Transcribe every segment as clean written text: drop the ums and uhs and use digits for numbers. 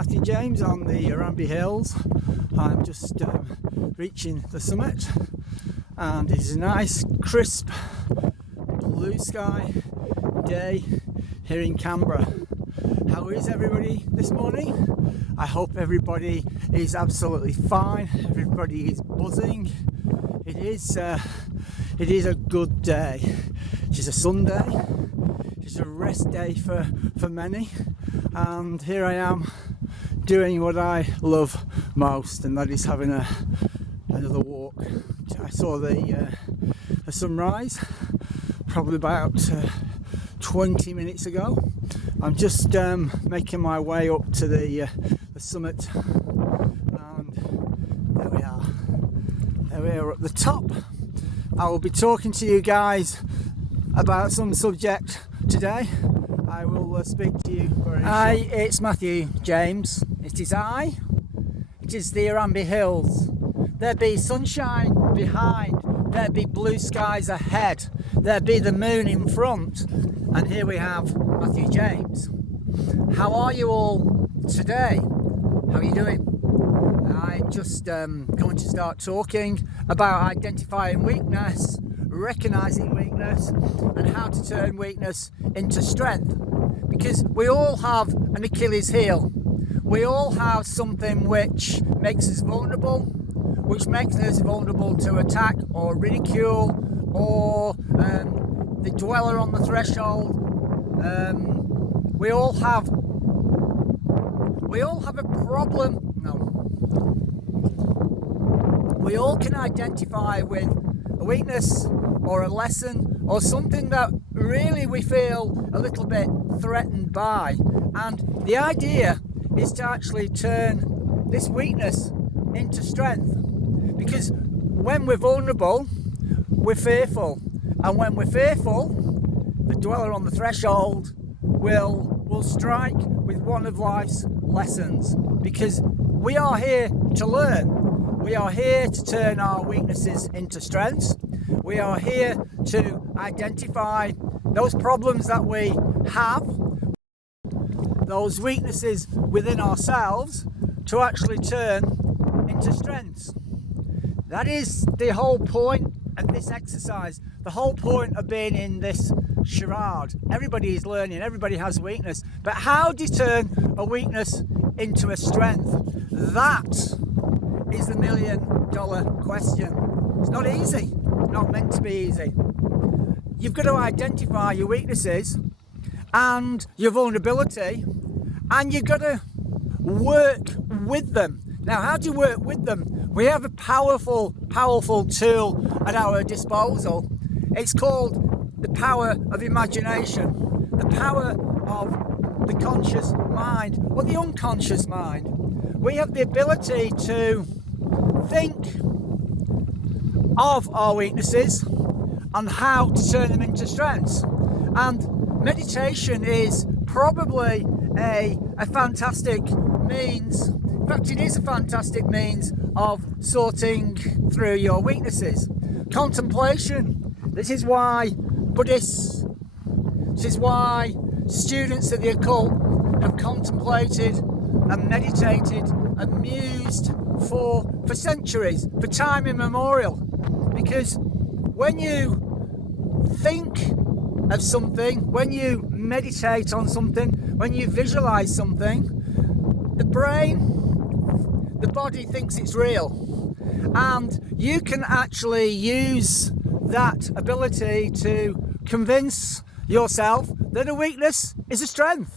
Matthew James on the Ramby Hills. I'm just reaching the summit, and it's a nice crisp blue sky day here in Canberra. How is everybody this morning? I hope everybody is absolutely fine. Everybody is buzzing. It is a good day. It is a Sunday. It is a rest day for many, and here I am doing what I love most, and that is having another walk. I saw the sunrise probably about 20 minutes ago. I'm just making my way up to the summit, and there we are. There we are at the top. I will be talking to you guys about some subject today. I will speak to you very Hi, shortly. it's Matthew James. It is I. It is the Ramby Hills. There be sunshine behind. There be blue skies ahead. There be the moon in front. And here we have Matthew James. How are you all today? How are you doing? I'm just going to start talking about identifying weakness, recognizing weakness, and how to turn weakness into strength. Because we all have an Achilles heel. We all have something which makes us vulnerable, which makes us vulnerable to attack or ridicule, or the dweller on the threshold. We all have a problem. We all can identify with a weakness or a lesson or something that really we feel a little bit threatened by. And the idea is to actually turn this weakness into strength. Because when we're vulnerable, we're fearful. And when we're fearful, the dweller on the threshold will strike with one of life's lessons. Because we are here to learn. We are here to turn our weaknesses into strengths. We are here to identify those problems that we have, those weaknesses within ourselves, to actually turn into strengths. That is the whole point of this exercise, the whole point of being in this charade. Everybody is learning, everybody has weakness, but how do you turn a weakness into a strength? That is the $1 million question. It's not easy, not meant to be easy. You've got to identify your weaknesses and your vulnerability, and you've got to work with them. Now, how do you work with them? We have a powerful tool at our disposal. It's called the power of imagination, the power of the conscious mind or the unconscious mind. We have the ability to think of our weaknesses and how to turn them into strengths. And meditation is probably a fantastic means. In fact, it is a fantastic means of sorting through your weaknesses. Contemplation. This is why Buddhists, this is why students of the occult have contemplated and meditated and mused for centuries, for time immemorial. Because when you think of something, when you meditate on something, when you visualize something, the brain, the body thinks it's real. And you can actually use that ability to convince yourself that a weakness is a strength.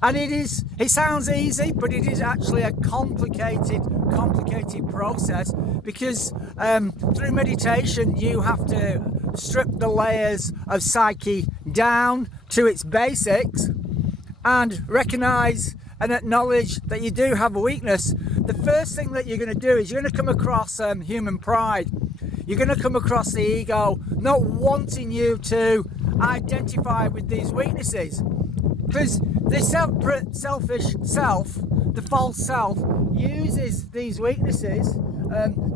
And it sounds easy, but it is actually a complicated process, because through meditation you have to strip the layers of psyche down to its basics and recognize and acknowledge that you do have a weakness. The first thing that you're going to do is you're going to come across human pride. You're going to come across the ego not wanting you to identify with these weaknesses, because the selfish self, the false self, uses these weaknesses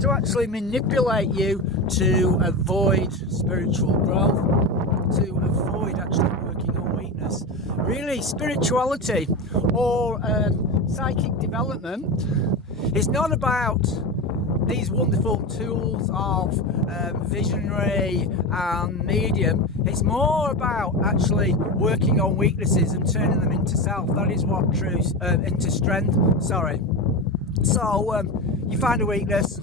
to actually manipulate you to avoid spiritual growth, to avoid actually working on weakness. Really, spirituality or psychic development is not about these wonderful tools of visionary and medium. It's more about actually working on weaknesses and turning them into self. That is what true into strength. Sorry. So you find a weakness,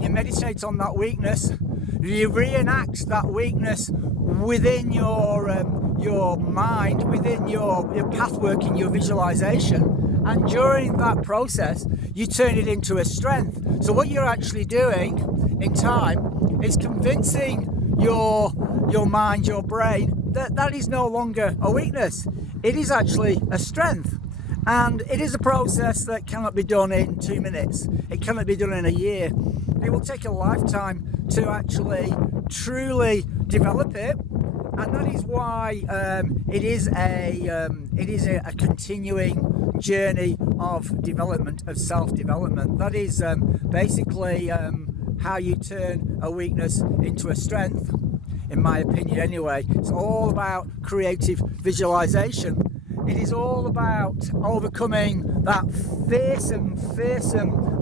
you meditate on that weakness, you reenact that weakness within your mind, within your path working, your visualization, and during that process you turn it into a strength. So what you're actually doing in time is convincing your mind, your brain, that is no longer a weakness. It is actually a strength. And it is a process that cannot be done in 2 minutes. It cannot be done in a year. It will take a lifetime to actually truly develop it. And that is why it is a continuing journey of development, of self-development. That is basically how you turn a weakness into a strength, in my opinion anyway. It's all about creative visualization. It is all about overcoming that fearsome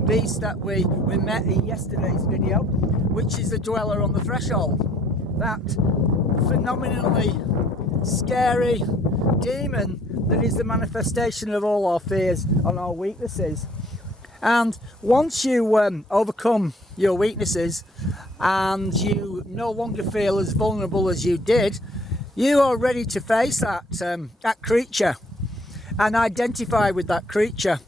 beast that we met in yesterday's video, which is the dweller on the threshold. That phenomenally scary demon that is the manifestation of all our fears and our weaknesses. And once you overcome your weaknesses and you no longer feel as vulnerable as you did, you are ready to face that creature and identify with that creature.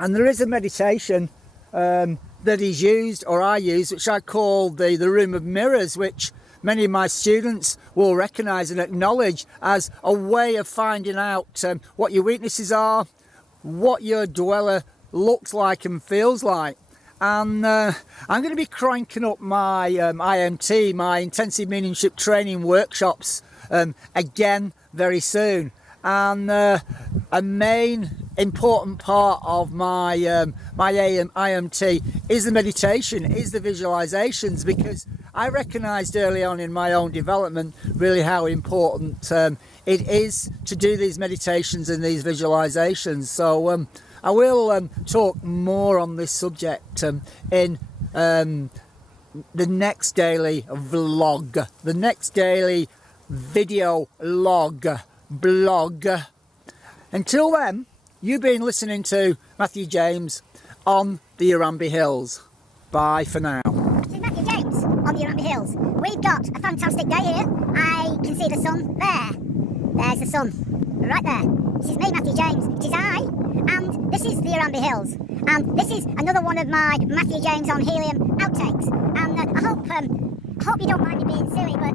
And there is a meditation that is used, or I use, which I call the room of mirrors, which many of my students will recognize and acknowledge as a way of finding out what your weaknesses are, what your dweller looks like and feels like. And I'm going to be cranking up my IMT, my intensive mediumship training workshops, again very soon. And a main important part of my IMT is the meditation, is the visualizations, because I recognized early on in my own development really how important it is to do these meditations and these visualizations. So I will talk more on this subject in the next daily vlog, the next daily video log, blog. Until then, you've been listening to Matthew James on the Urambi Hills. Bye for now. This is Matthew James on the Urambi Hills. We've got a fantastic day here. I can see the sun there. There's the sun, right there. This is me, Matthew James. It is I, and this is the Urambi Hills. And this is another one of my Matthew James on Helium outtakes. And I hope you don't mind me being silly, but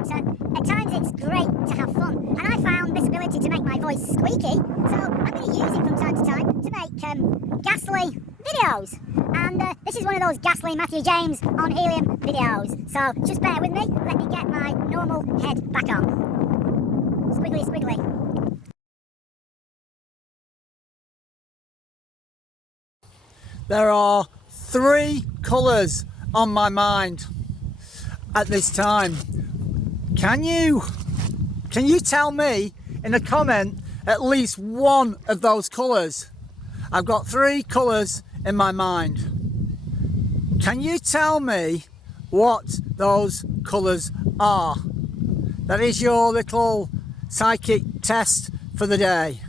at times it's great to have fun. And I found this ability to make my voice squeaky, so I'm going to use it from time to time to make ghastly videos. And this is one of those ghastly Matthew James on Helium videos. So just bear with me, let me get my normal head back on. Squiggly, squiggly. There are 3 colours on my mind at this time. Can you tell me in a comment at least one of those colours? I've got 3 colours in my mind. Can you tell me what those colours are? That is your little psychic test for the day.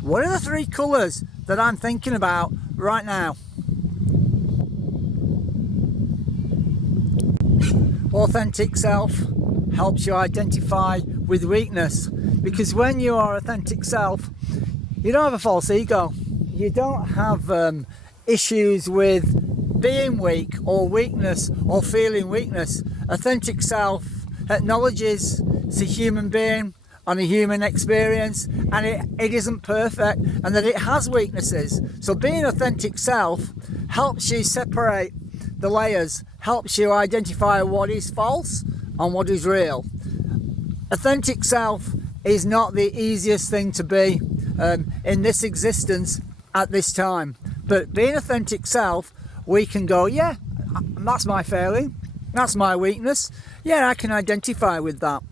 What are the 3 colours that I'm thinking about right now? Authentic self helps you identify with weakness, because when you are authentic self, you don't have a false ego. You don't have issues with being weak or weakness or feeling weakness. Authentic self acknowledges it's a human being on a human experience, and it isn't perfect, and that it has weaknesses. So being authentic self helps you separate the layers, helps you identify what is false and what is real. Authentic self is not the easiest thing to be in this existence at this time, but being authentic self, we can go, yeah, that's my failing, that's my weakness, yeah, I can identify with that.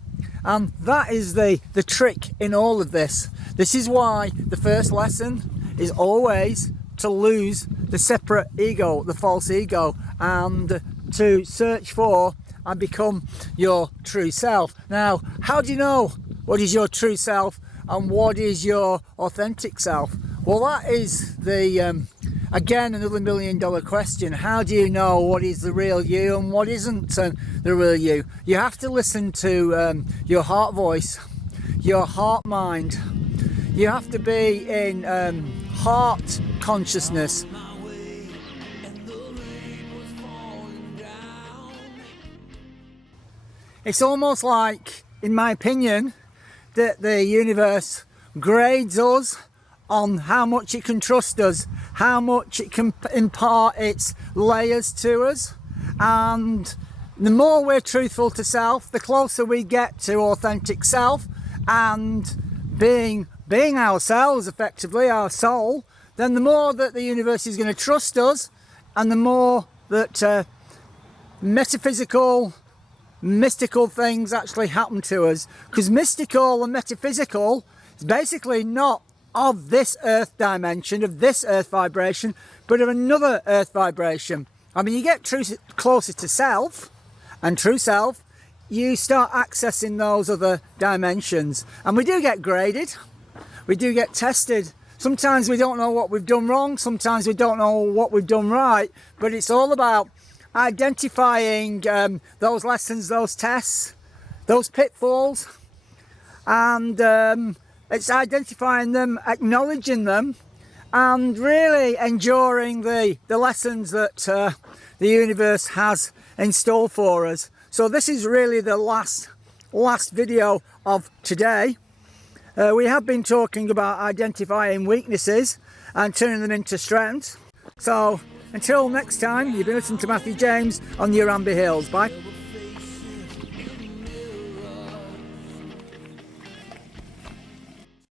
And that is the trick in all of this. This is why the first lesson is always to lose the separate ego, the false ego, and to search for and become your true self. Now, how do you know what is your true self and what is your authentic self? Well, that is the again, another $1 million question. How do you know what is the real you and what isn't the real you? You have to listen to your heart voice, your heart mind. You have to be in heart consciousness. It's almost like, in my opinion, that the universe grades us on how much it can trust us, how much it can impart its layers to us, and the more we're truthful to self, the closer we get to authentic self and being ourselves, effectively our soul, then the more that the universe is going to trust us, and the more that metaphysical, mystical things actually happen to us. Because mystical and metaphysical is basically not of this earth dimension, of this earth vibration, but of another earth vibration. I mean, you get closer to self and true self, you start accessing those other dimensions. And we do get graded, we do get tested. Sometimes we don't know what we've done wrong, sometimes we don't know what we've done right, but it's all about identifying those lessons, those tests, those pitfalls, and it's identifying them, acknowledging them, and really enduring the lessons that the universe has in store for us. So this is really the last video of today. We have been talking about identifying weaknesses and turning them into strengths. So until next time, you've been listening to Matthew James on the Urambi Hills. Bye.